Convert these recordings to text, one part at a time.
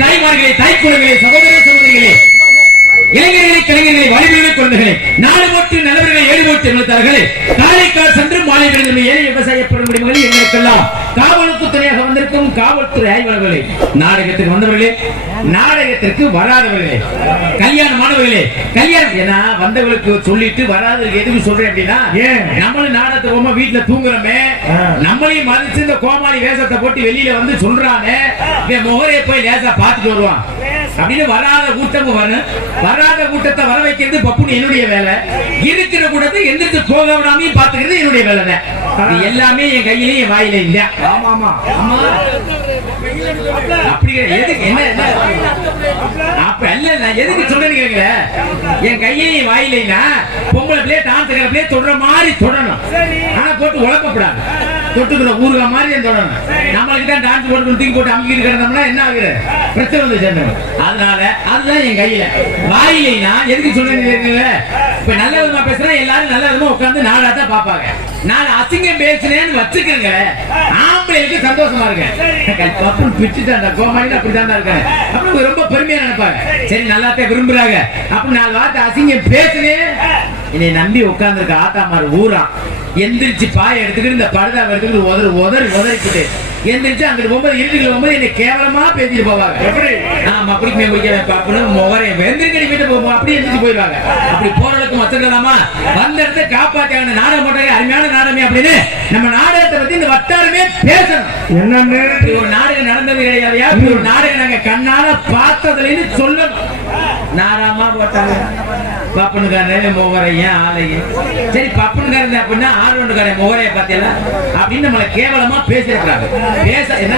தாய்மார்களே, தாய்க்குழந்தைகளே, சகோதர சகோதரிகளே, இளைஞர்களே, கலைஞர்களே, வாலிபர்களே, குழந்தைகளே, நாடு போட்டு நல்லவர்களை ஏழு போட்டு எழுத்தார்களே, காலைக்கால் சென்று மாலை விடுதலை ஏழை விவசாய பெருங்குடிமகளே, எங்களுக்கெல்லாம் காவலுக்கு துணையாக வந்திருக்கும் காவல்துறை ஆய்வாளர்களே, நாடகத்துக்கு வந்தவர்களே, நாடகத்திற்கு வராதவர்களே, கல்யாணமானவர்களே, கல்யாணம் ஏன்னா வந்தவர்களுக்கு சொல்லிட்டு வராதவர்களுக்கு எதுக்கு சொல்றேன் அப்படின்னா, நம்மளும் நாடகத்துக்கு போமா வீட்டுல தூங்குறோமே, நம்மளையும் மதிச்சு இந்த கோமாளி வேஷத்தை போட்டு வெளியில வந்து சொல்றானே, முகரையை போய் லேசா பார்த்துட்டு வருவான் அப்படின்னு வராத கூட்டம் வரும். வராத கூட்டத்தை வர வைக்கிறது பப்புன்னு என்னுடைய வேலை, இருக்கிற கூட்டத்தை எந்திரிச்சு போக விடாமையும் பாத்துக்கிறது என்னுடைய வேலை தான். எல்லாமே என் கையிலே என் வாயில இல்ல. ஆமா ஆமா ஆமா அப்படி எதுக்கு என்ன அப்ப இல்ல நான் எதுக்கு சொல்றேன்னு என் கையிலையும் வாயிலைனா பொம்பளை பிள்ளைய டான்ஸ் பிள்ளைய தொடர மாதிரி தொடரணும். ஆனா போட்டு உழப்பப்படாது, தொட்டுக்கிற ஊருக மாதிரி தொடரணும். நம்மளுக்கு தான் டான்ஸ் போட்டு தூக்கி போட்டு அமுக்கிட்டு கிடந்தோம்னா என்ன ஆகுது, பிரச்சனை வந்து சேர்ந்தோம். அதனால அதுதான் என் கையில வாயிலைனா எதுக்கு சொல்றேன்னு இப்ப நல்ல விதமா பேசுறேன், எல்லாரும் நல்ல விதமா உட்கார்ந்து நாடாத்தான் பாப்பாங்க. நான் அசிங்கம் பேசுனேன்னு வச்சுக்கிறேங்க, ஆம்பளைக்கு சந்தோஷமா இருக்கேன். பிச்சுட்டாண்டா கோமாளி அப்படிதான் இருக்காங்க, அப்படி ரொம்ப பெருமையா நினைப்பாங்க. சரி நல்லாத்தான் விரும்புறாங்க. அப்படி 4 வார்த்தை அசிங்கம் பேசுனேன், என்னை நம்பி உட்கார்ந்து இருக்க ஆத்தாமாரு ஊரா எந்திரிச்சு பாய எடுத்துக்கிட்டு இந்த படுதா எடுத்துக்கிட்டு உதறிக்கிட்டு எந்திரிச்சு அங்கிட்டு போகும்போது இருட்டுக்கு போகும்போது என்னை கேவலமா பேசிட்டு போவாங்க. எப்படி ஆமா குடிக்க போய்க்க முகரை எந்திரிக்கடி வீட்டு போவோம், அப்படி எந்திரிச்சு போயிடுவாங்க. அப்படி போறதுக்கு மத்தலாமா வந்த இடத்த காப்பாற்றாங்க. நாடகம் போட்டாங்க, அருமையான நாடகமே அப்படின்னு நம்ம நாடகத்தை பத்தி இந்த வட்டாரமே பேசணும். என்னன்னு ஒரு நாடகம் நடந்தது கிடையாதையா, ஒரு நாடகம் நாங்க கண்ணால பார்த்ததுன்னு சொல்லணும். நாராமா போட்டாங்க பப்பனுக்காரே முகரையன் ஆலையும் சரி பப்பனுக்காரன் அப்படின்னா ஆர்வனுக்காரன் முகரைய பார்த்தீங்களா அப்படின்னு நம்மளை கேவலமா பேசிருக்கிறாங்க. பேச என்ன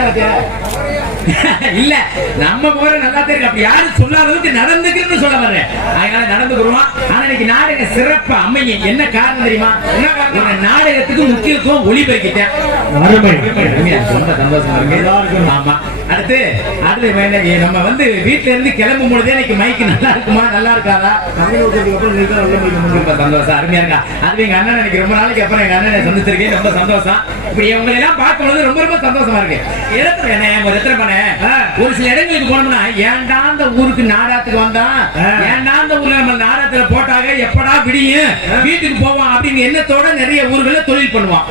இல்ல நம்ம முகரை நல்லா தெரியும், அப்படி யாரும் சொல்லாததுக்கு நடந்துக்கிறேன்னு சொல்ல வரேன். அதனால நடந்துக்கிறோம். ஆனா இன்னைக்கு நாடக சிறப்பா அமையும். என்ன காரணம் தெரியுமா, ஒரு நாடகத்துக்கு முக்கியத்துவம் ஒளிபெருக்கிட்டேன். ரொம்ப சந்தோஷமா இருக்கு. ஆமா அடுத்து நம்ம வந்து வீட்டுல இருந்து கிளம்பும் பொழுதே இன்னைக்கு மைக்கு நல்லா இருக்குமா நல்லா இருக்காதா சந்தோஷம் அருமையா இருக்கா. அது எங்க அண்ணன் எனக்கு ரொம்ப நாளைக்கு அப்புறம் எங்க அண்ணனை சந்திச்சிருக்கேன், ரொம்ப சந்தோஷம். இப்படி உங்களை எல்லாம் பார்க்கும்போது ரொம்ப ரொம்ப சந்தோஷமா இருக்கு. எத்தனை பண்ண ஒரு சில இடங்களுக்கு போனோம்னா ஏன்டா அந்த ஊருக்கு நாடகத்துக்கு வந்தா, ஏன்டா அந்த ஊர்ல நம்ம நாடகத்துல போட்டாங்க எப்படா விடியும் வீட்டுக்கு போவான் அப்படின்னு எண்ணத்தோட நிறைய ஊர்கள தொழில் பண்ணுவான்.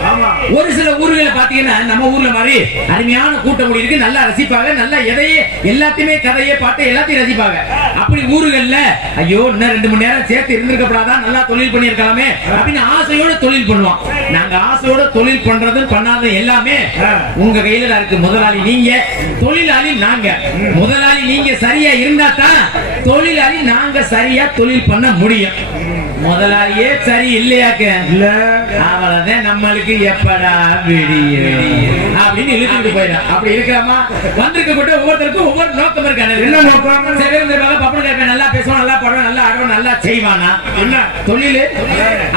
ஒரு சில ஊர்களை பாத்தீங்கன்னா நம்ம ஊர்ல மாதிரி அருமையான கூட்டம் கூடி இருக்கு, நல்லா ரசிப்பாங்க, நல்லா எதையே எல்லாத்தையுமே கதையை பாட்டு எல்லாத்தையும் ரசிப்பாங்க. அப்படி ஊர்கள்ல ஐயோ இன்னும் 2 மணி நேரம் சேர்த்து இருந்திருக்கப்படாதான் நல்லா தொழில் பண்ணிருக்கலாமே அப்படின்னு ஆசையோட தொழில் பண்ணுவான். நாங்க ஆசையோட தொழில் பண்றது பண்ணாத எல்லாமே உங்க கையில தான் இருக்கு. முதலாளி நீங்க, தொழிலாளி நாங்க. முதலாளி நீங்க சரியா இருந்தா தான் தொழிலாளி நாங்க சரியா தொழில் பண்ண முடியும். முதலாளியே சரி இல்லையாக்க அவ்வளவுதான் நம்மளுக்கு எப்படா விடிய அப்படின்னு இழுத்துட்டு போயிடும். அப்படி இருக்கலாமா வந்திருக்கப்பட்ட ஒவ்வொருத்தருக்கும் ஒவ்வொரு நோக்கம் இருக்காங்க. என்ன நோக்கம், பப்பன் நல்லா பேசுவான், நல்லா பாடுவான், நல்லா ஆடுவான், நல்லா செய்வானா என்ன தொழில்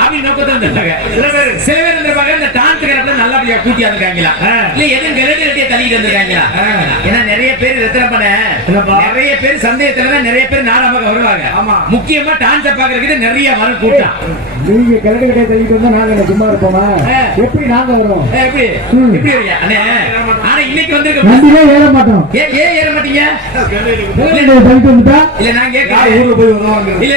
அப்படி நோக்கத்தை இருந்திருக்காங்க. சில பேர் இருந்திருப்பாங்க இந்த டான்ஸ் கிளப்ல நல்லபடியா கூட்டி இருக்காங்களா, இல்ல எதுவும் கிளடியா தள்ளிட்டு வந்திருக்காங்களா. ஏன்னா நிறைய பேர் எத்தனை பண்ண நிறைய பேர் சந்தேகத்துல நிறைய பேர் நாடகமாக வருவாங்க. முக்கியமா டான்ஸை பாக்குறதுக்கு நிறைய வரும் கூட்டம். நீங்க கிளடியா தள்ளிட்டு வந்தா நாங்க சும்மா இருப்போமா, எப்படி நாங்க வரோம் எப்படி இப்படி ஆனா இன்னைக்கு வந்திருக்க வண்டியிலே ஏற மாட்டோம். ஏன் ஏற மாட்டீங்க, இல்ல நான் கேட்கிறேன் ஊருக்கு போய் வருவாங்க, இல்ல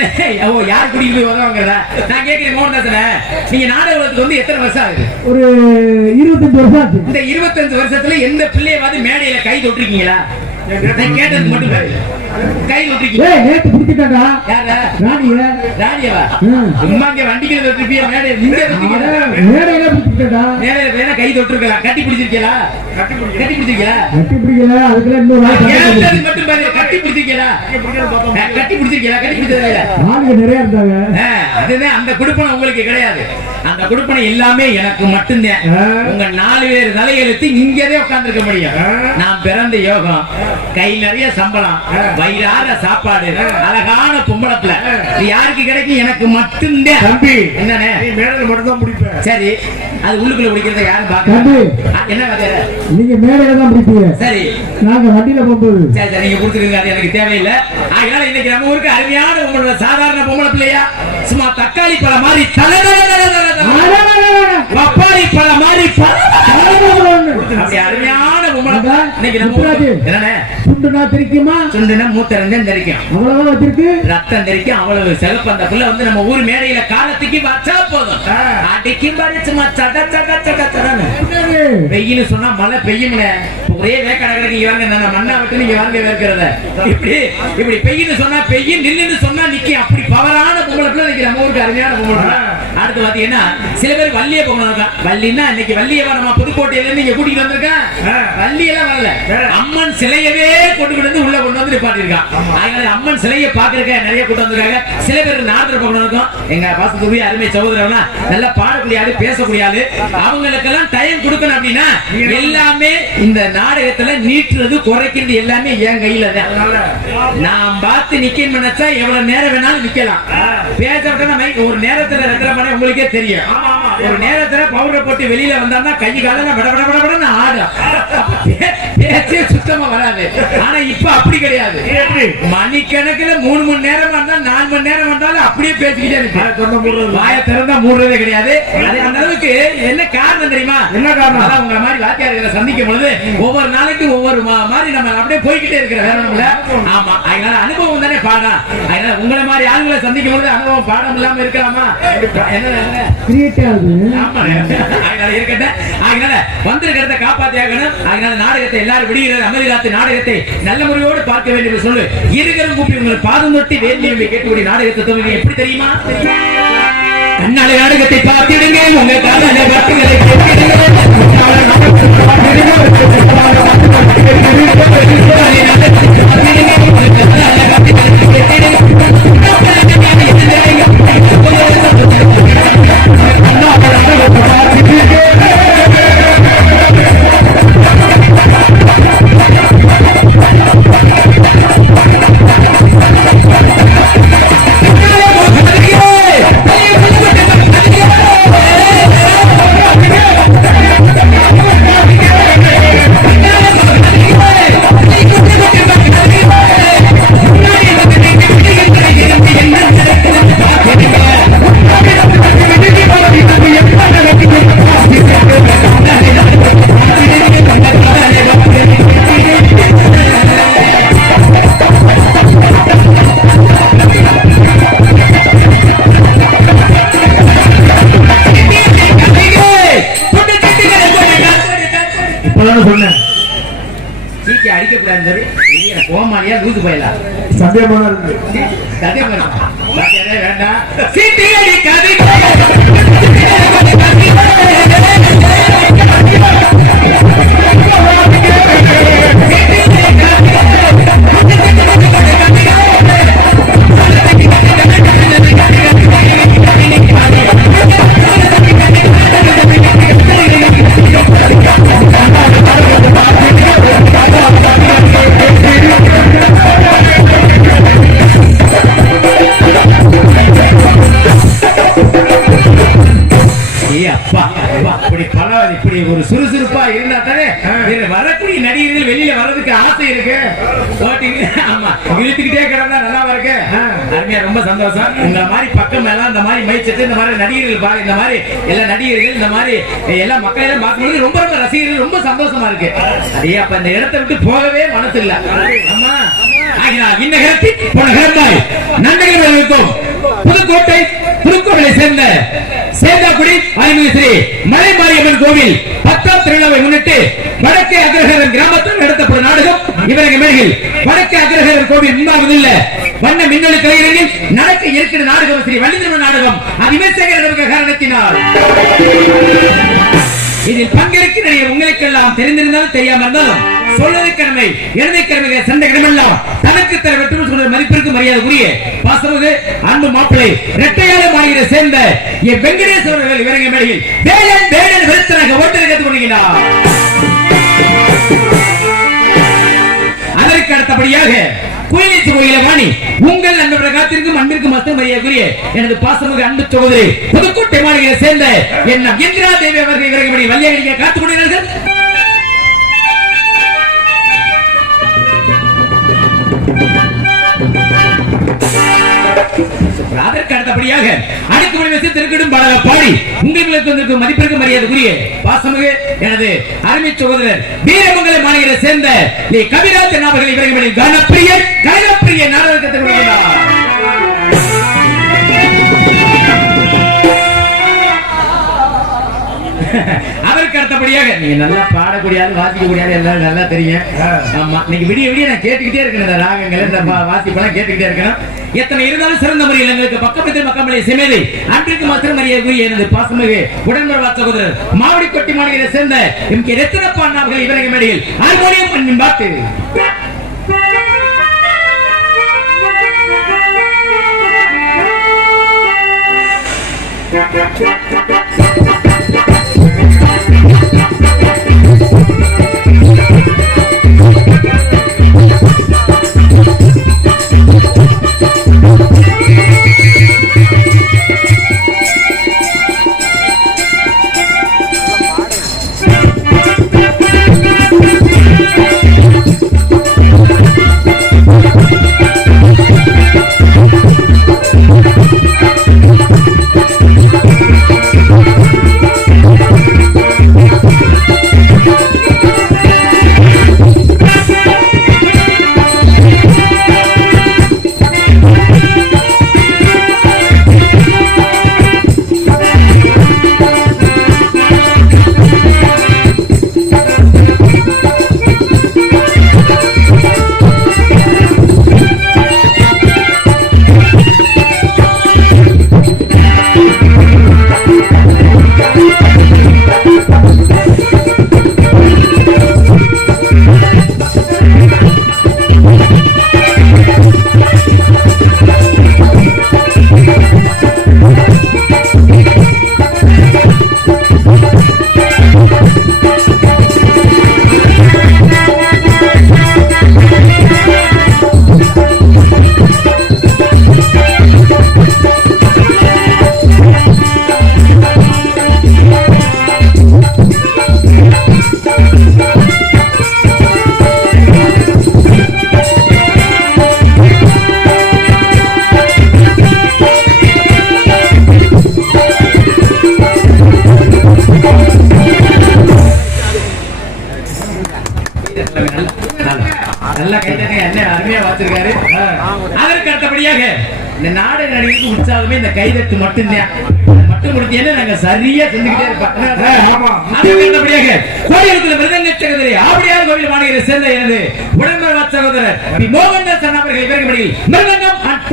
ஓ யார் குடிக்கு போய் வருவாங்கறத நான் கேட்கிறேன். மோகன்தாசனே நீங்க நாடகத்துக்கு வந்து எத்தனை வருஷம் ஆகுது? ஒரு 25 வருஷம் ஆச்சு. இந்த 25 வருஷத்துல எந்த பிள்ளையாவது மேடையில கை தொட்டிருக்கீங்களா? கேட்டது மட்டும் கை தொட்டிருக்கீங்க. நேத்து பிடிச்சிட்டாடா யார ராணியா ராணியவா சும்மா இங்க வண்டிக்கு தொட்டிருப்பியா மேடை இங்க மேடையில பிடிச்சிட்டாடா மேடையில வேணா கை தொட்டிருக்கலாம். கட்டி பிடிச்சிருக்கீங்களா? கட்டி பிடிச்சிருக்கீங்களா? கட்டி பிடிக்கல. அதுக்குள்ள இன்னொரு கேட்டது மட்டும் பாரு. கட்டி பிடிச்சிருக்கீங்களா? கட்டி பிடிச்சிருக்கீங்களா? கட்டி பிடிச்சது ஆளுங்க நிறைய இருந்தாங்க. அதுதான் அந்த குடுப்பனை உங்களுக்கு கிடையாது. அந்த குடுப்பனை எல்லாமே எனக்கு மட்டும்தான். உங்க 4 பேர் தலையெழுத்து இங்கதே உட்கார்ந்துருக்க முடியும். நான் பிறந்த யோகம், கை நிறைய சம்பளம், வயிறார சாப்பாடு, அழகான பொம்பளப்புல யாருக்கு கிடைக்கும்? எனக்கு மட்டும்தான். தம்பி என்னண்ணே நீ மேடையில மட்டும் தான் முடிப்ப. சரி அது உள்ளுக்குள்ள முடிக்கிறத யாரும் பாக்க என்ன வேற நீங்க மேடையில தான் முடிப்பீங்க. சரி நாங்க வண்டியில போகும்போது சரி சரி நீங்க கொடுத்துருங்க, அது எனக்கு தேவையில்லை. அதனால இன்னைக்கு நம்ம ஊருக்கு அருமையான உங்களோட சாதாரண பொம்பளை பிள்ளையா சும்மா தக்காளி பழம் மாதிரி பப்பாளி பழம் மாதிரி அப்படி அருமையான பொம்பளை இன்னைக்கு நம்ம சுண்டுனா தெரிக்குமா? சுண்டுனா மூத்த ரத்தம் தெரிக்கும், அவ்வளவு வச்சிருக்கு ரத்தம் தெரிக்கும், அவ்வளவு சிறப்பு. அந்த புள்ள வந்து நம்ம ஊர் மேடையில காலத்துக்கு வச்சா போதும், அடிக்கி பாரு சும்மா சட சட சட சடன்னு. வெயின்னு சொன்னா மழை பெய்யும்ல, ஒரே வேக்கடை நீங்க வாங்க, நான் மண்ணா விட்டு நீங்க வாங்க வேர்க்கிறத இப்படி இப்படி பெய்யுன்னு சொன்னா பெய்யும், நில்லுன்னு சொன்னா நிக்கும். அப்படி பவரான பொம்பளை பிள்ளை இன்னைக்கு நம்ம ஊருக்கு அருமையான பொம்பளை. அடுத்து பாத்தீங்கன்னா சில பேர் வள்ளிய பொங்கல் வள்ளின்னா இன்னைக்கு வள்ளியவா நம்ம புதுக்கோட்டையில இருந்து இங்க கூட்டிட்டு வந்திருக்கேன். வள்ளியெல்லாம் வரல, அம்மன் சிலையவே கொண்டு வந்து உள்ள கொண்டு வந்து நிப்பாட்டிருக்கான். அதனால அம்மன் சிலையை பாக்குறக்க நிறைய கூட்டம் வந்திருக்காங்க. சில பேர் நாடர் பக்கம் இருக்கும். எங்க பாசத்துக்குரிய அருமை சகோதரனா நல்லா பாடக்கூடிய ஆளு, பேசக்கூடிய ஆளு, அவங்களுக்கெல்லாம் டைம் கொடுக்கணும். அப்படின்னா எல்லாமே இந்த நாடகத்துல நீட்டுறது குறைக்கிறது எல்லாமே என் கையில தான். நான் பார்த்து நிக்கணும் நினைச்சா எவ்வளவு நேரம் வேணாலும் நிக்கலாம். பேச விட்டா ஒரு நேரத்துல ரெண்டரை மணி உங்களுக்கே தெரியும். ஒரு நேரத்துல பவுடர் போட்டு வெளியில வந்தா கை காலம் விட விட விட விட ஆடும், பேச்சே சுத்தமா வராது. ஆனா இப்ப அப்படி கிடையாது. மணிக்கணக்கில் 3 மணி நேரம் வந்தா 4 மணி நேரம் வந்தாலும் அப்படியே பேசிக்கிட்டே இருக்கு. வாய திறந்தா மூடுறதே கிடையாது. அந்த அளவுக்கு என்ன காரணம் தெரியுமா? என்ன காரணம்? அதான் உங்களை மாதிரி வாத்தியார்களை சந்திக்கும் பொழுது ஒவ்வொரு நாளைக்கு ஒவ்வொரு மாதிரி நம்ம அப்படியே போய்கிட்டே இருக்கிற வேற ஒண்ணுல. ஆமா, அதனால அனுபவம் தானே பாடம். அதனால உங்களை மாதிரி ஆளுங்களை சந்திக்கும் பொழுது அனுபவம் பாடம் இல்லாம இருக்கலாமா? என்ன கிரியேட் ஆகுது. ஆமா, அதனால இருக்கட்டும். அதனால வந்திருக்கிறத காப்பாத்தியாகணும். அதனால நாடகத்தை எல்லாரும் விடுகிறது அமைதி காத்து நாடகத்தை நல்ல முறையோடு பார்க்க வேண்டும் என்று சொல்லு. இருகரும் கூப்பி உங்கள் பாதம் தொட்டி வேண்டிய கேட்கக்கூடிய நாடகத்தை தொகுதி எப்படி தெரியுமா? கண்ணாடி நாடகத்தை பார்த்திடுங்க, உங்க காதலை வாக்குகளை கோமாளியா லூசு போயிடலாம். சத்தியமான வேண்டாம். இப்படி ஒரு சுறுசுறுப்பா இருந்தா தானே வரக்கூடிய நடிகர்கள் வெளியில வர்றதுக்கு ஆசை இருக்கு. ஆமா, இழுத்துக்கிட்டே கிடந்தா நல்லா இருக்கு. அருமையா, ரொம்ப சந்தோஷம். உங்க மாதிரி பக்கம் எல்லாம் இந்த மாதிரி மயிச்சிட்டு இந்த மாதிரி நடிகர்கள் பாரு, இந்த மாதிரி எல்லா நடிகர்கள் இந்த மாதிரி எல்லா மக்களையும் பார்க்கும்போது ரொம்ப ரொம்ப ரசிகர்கள் ரொம்ப சந்தோஷமா இருக்கு. அதே அப்ப இந்த இடத்தை விட்டு போகவே மனசு இல்ல. ஆமா, நன்றிகள் இருக்கும். புதுக்கோட்டை புதுக்கோட்டையை சேர்ந்த சேந்தாக்குடி அருள்மிகு ஸ்ரீ மலைமாரியம்மன் கோவில் 10ஆம் திருவிழாவை முன்னிட்டு வடக்கே அக்ரஹாரம் கிராமத்தில் நடத்தப்படும் நாடகம் இவரது மேடையில் வடக்கே அக்ரஹாரம் கோவில் முன்பாக உள்ள வண்ண மின்னலு கலைஞரில் நடக்க இருக்கிற நாடகம் ஸ்ரீ வள்ளிதர்மன் நாடகம். அதிவேசகர காரணத்தினால் இதில் பங்கேற்க உங்களுக்கெல்லாம் தெரிந்திருந்தாலும் தெரியாமல் இருந்தாலும் சொல்வது கடமை, எழுதை கடமைகளை சண்டை கடமெல்லாம் தனக்கு தர வெற்றி சொல்ற மதிப்பிற்கு மரியாதைக்குரிய பாசமுது அன்பு மாப்பிள்ளை இரட்டையாளம் ஆகிய சேர்ந்த என் வெங்கடேஷ் அவர்கள் இவரங்க மேடையில் வேலன் வேலன் விருத்தனாக ஓட்டரை கற்றுக் கொள்கிறார். அதற்கு அடுத்தபடியாக குயிலிச்சு கோயில வாணி உங்கள் அன்பு பிரகாத்திற்கும் அன்பிற்கும் மத்த மரியாதைக்குரிய எனது பாசமுக அன்பு சகோதரி புதுக்கோட்டை மாளிகையை சேர்ந்த என்ன இந்திரா தேவி அவர்கள் இவரங்க வழியாக காத்துக் கொள்கிறார்கள். அதற்கு அதற்கு அடுத்தபடியாக அடுக்கு திருக்கிடும் பாடல பாடி உங்களுக்கு வந்திருக்கும் மதிப்பிற்கு மரியாதைக்குரிய பாசமிகு எனது அருமை சகோதரர் வீரமங்கல மாநகரை சேர்ந்த கவிராஜ் அவர்கள் இவர்களின் கனப்பிரியர் கனகப்பிரிய நாடகத்தை அதற்கு அடுத்தபடியாக நீங்க நல்லா பாடக்கூடியாரு வாசிக்கக்கூடியாரு எல்லாம் நல்லா தெரியும். ஆமா நீங்க விடிய விடிய நான் கேட்டுக்கிட்டே இருக்கேன். இந்த ராகங்கள் இந்த வாசிப்பெல்லாம் கேட்டுக்கிட்டே இருக்கணும். எத்தனை இருந்தாலும் சிறந்த முறையில் எங்களுக்கு பக்கத்தில் மக்கமலை சிமேதை அன்றைக்கு மாத்திரம் மரியாதைக்குரிய எனது பாசமிகு உடன்பிறவா சகோதரர் மாவடி கொட்டி மாநகரை சேர்ந்த எம்.கே. ரத்தினப்பா அவர்கள் இவரங்க மேடையில் ஹார்மோனியம் பண்ணின் பாட்டு உற்சாகமே இந்த கைதட்டு மட்டும்தான் மட்டும் முடிஞ்சேன்னு நாங்க சரியா செஞ்சுக்கிட்டே இருப்போம். கோயிலுக்குள்ள மிருதங்க சகோதரி ஆவடியார் கோவில் மாநகரை சேர்ந்த எனது உடன்பிறவா சகோதரர் மோகன்தாஸ் அவர்கள் இவர்கள் மிருதங்கம் அண்ட்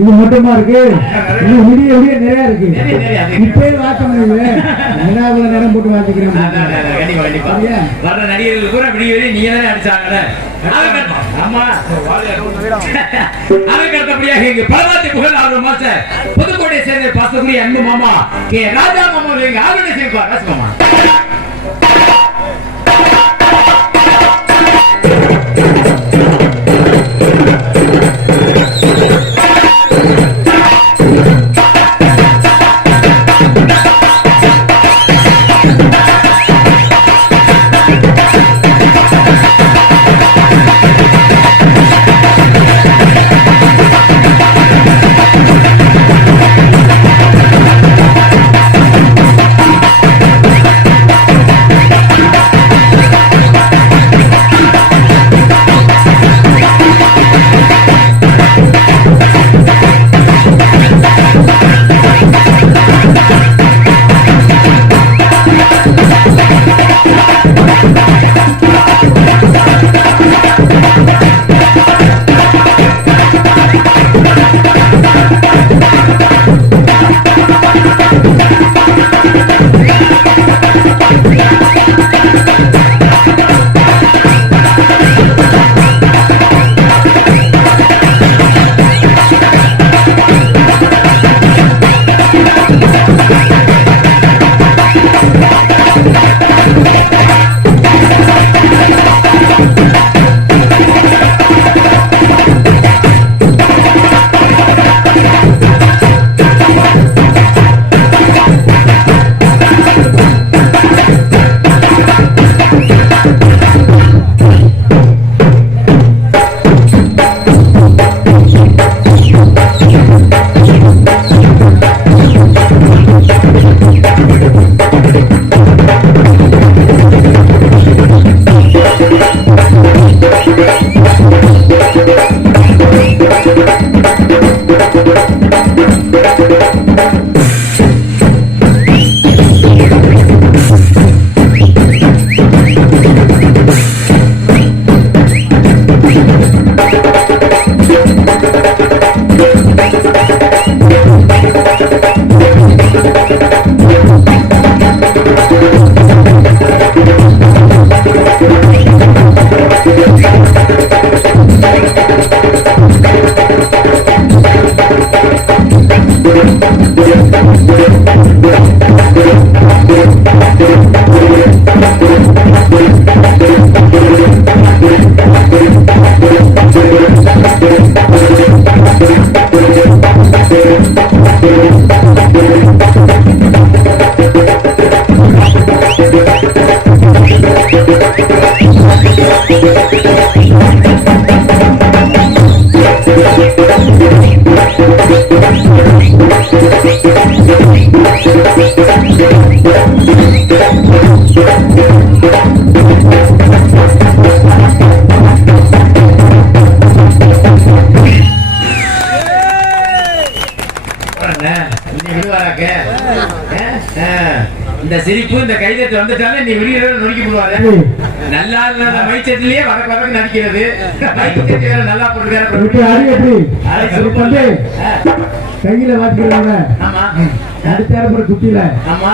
இது மட்டுமா இருக்கு, இது முடிய நிறைய இருக்கு. இப்பயே வாக்க முடியுது, நேரம் போட்டு வாசிக்கிறேன். நடிகர்கள் கூட விடிய நீங்க தானே அடிச்சாங்க. அதற்கடுத்தபடியாக இங்கு பலவாத்தி புகழ் ஆர்வம் மாஸ்டர் புதுக்கோட்டை சேர்ந்த பாசக்கூடிய அன்பு மாமா கே ராஜா மாமா இங்க ஆர்வம் செய்வார். ராஜ்மாமா இந்த சிரிப்பு இந்த கைதட்டு வந்துட்டாலே நீ வெளியில நொறுக்கி போடுவாரு. நல்லா இல்லாத மைச்சட்டிலேயே வடக்கு வடக்கு நடிக்கிறது. மைச்சட்டி வேற நல்லா போட்டுக்காரு. கையில வாசிக்கிறாங்க. ஆமா அடுத்த குட்டியில ஆமா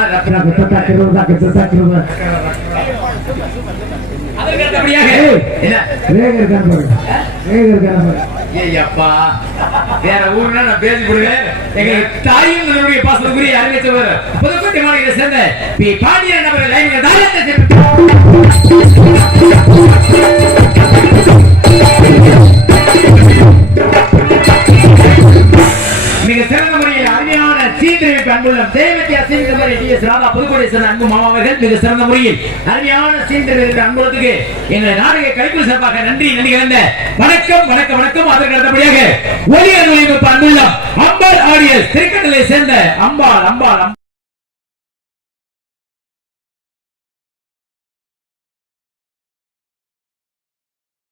வேற ஊர்னா நான் பேசி கொடுக்கிறேன். எங்க தாயும் என்னுடைய பாசத்துக்குரிய அறிவிச்சவர் புதுக்கோட்டை மாநிலத்தை சேர்ந்த பி பாண்டியன் நபர் லைன்ல தாயத்தை ராதா புதுக்கோட்டை சேர்ந்த அன்பு மாமா அவர்கள் மிக சிறந்த முறையில் அருமையான சீண்டர் அன்புறதுக்கு எங்கள் நாடக கலைக்குழு சார்பாக நன்றி கலந்த வணக்கம் வணக்கம் வணக்கம். அதற்கு அடுத்தபடியாக ஒளியர் ஒளிபரப்பு அன்புள்ள அம்பாள் ஆடியல் திரைக்கடலை சேர்ந்த அம்பாள்